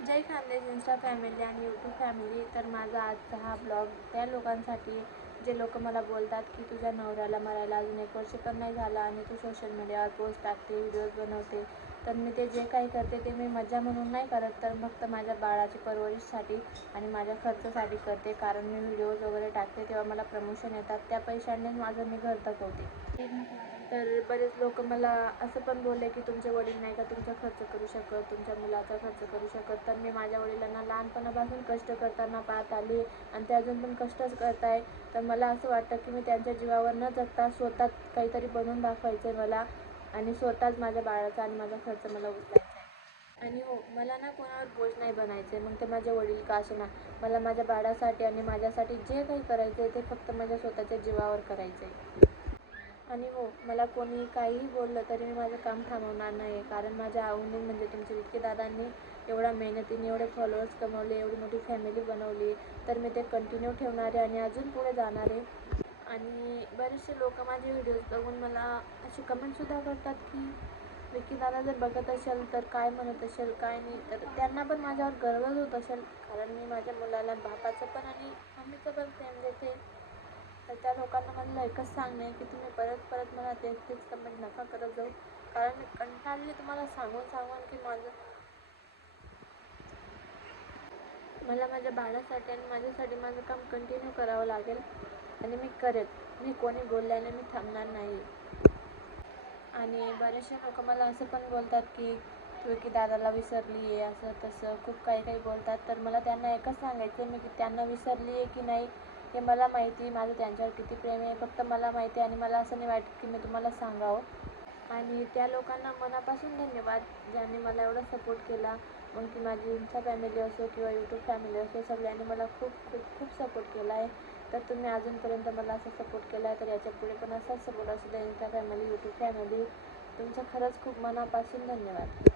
जय Khandesh Insta family आणि YouTube family. तर माझा आजचा हा ब्लॉग त्या लोकांसाठी जे लोक मला बोलतात की तुझ्या नवऱ्याला मरायला अजून 1 वर्ष पण नाही झाला आणि तू सोशल मीडियावर पोस्ट टाकते, व्हिडिओज बनवते. तर मी ते जे काही करते ते मी मजा म्हणून नाही करत, तर फक्त माझ्या बाळाची परवरिशसाठी आणि माझ्या खर्चासाठी करते. कारण मी व्हिडिओज वगैरे टाकते तेव्हा मला प्रमोशन येतात, त्या पैशांनीच माझं मी घर थकवते. तर बरेच लोक मला असं पण बोलले की तुमचे वडील नाही का तुमचा खर्च करू शकत, तुमच्या मुलाचा खर्च करू शकत. तर मी माझ्या वडिलांना लहानपणापासून कष्ट करताना पाहत आली आणि ते अजून पण कष्टच करत आहे. तर मला असं वाटतं की मी त्यांच्या जीवावर न जगता स्वतः काहीतरी बनवून दाखवायचं आहे मला, आणि स्वतःच माझ्या बाळाचा आणि माझा खर्च मला उचलायचा आहे. आणि हो, मला ना कोणावर बोज नाही बनायचं आहे, मग ते माझे वडील का असे ना. मला माझ्या बाळासाठी आणि माझ्यासाठी जे काही करायचं आहे ते फक्त माझ्या स्वतःच्या जीवावर करायचं आहे. आणि हो, मला कोणी काहीही बोललं तरी मी माझं काम थांबवणार नाही. कारण माझ्या आऊने म्हणजे तुमच्या विक्की दादांनी एवढ्या मेहनतीने एवढे फॉलोअर्स कमवले, एवढी मोठी फॅमिली बनवली, तर मी ते कंटिन्यू ठेवणार आहे आणि अजून पुढे जाणार आहे. आणि बरेचसे लोक माझे व्हिडिओज बघून मला अशी कमेंटसुद्धा करतात की विक्की दादा जर बघत असेल तर काय म्हणत असेल काय नाही. तर त्यांना पण माझ्यावर गर्वच होत असेल, कारण मी माझ्या मुलाला बापाचं पण आणि मम्मीचं पण प्रेम देते. तर त्या लोकांना मला एकच सांगणं आहे की तुम्ही परत परत मला तेच कमेंट नका करत जाऊ. कारण मी कंटाळली तुम्हाला सांगून सांगून की मला माझ्या बाळासाठी आणि माझ्यासाठी माझं काम कंटिन्यू करावं लागेल आणि मी करेन. मी कोणी बोलल्याने मी थांबणार नाही. आणि बरेचसे लोक मला असं पण बोलतात की तू की दादाला विसरली आहे, असं तसं खूप काही काही बोलतात. तर मला त्यांना एकच सांगायचं आहे, मी की त्यांना विसरली आहे की नाही हे मला माहिती, माझं त्यांच्यावर किती प्रेम आहे फक्त मला माहिती आहे. आणि मला असं नाही वाटत की मी तुम्हाला सांगावं. आणि त्या लोकांना मनापासून धन्यवाद ज्यांनी मला एवढा सपोर्ट केला. मग ती माझी इंस्टा फॅमिली असो किंवा यूट्यूब फॅमिली असो, सगळ्यांनी मला खूप खूप खूप सपोर्ट केला आहे. तर तुम्ही अजूनपर्यंत मला असा सपोर्ट केला आहे, तर याच्या पुढे पण असाच सपोर्ट असू द्या. इंस्टा फॅमिली, यूट्यूब फॅमिली, तुमचं खरंच खूप मनापासून धन्यवाद.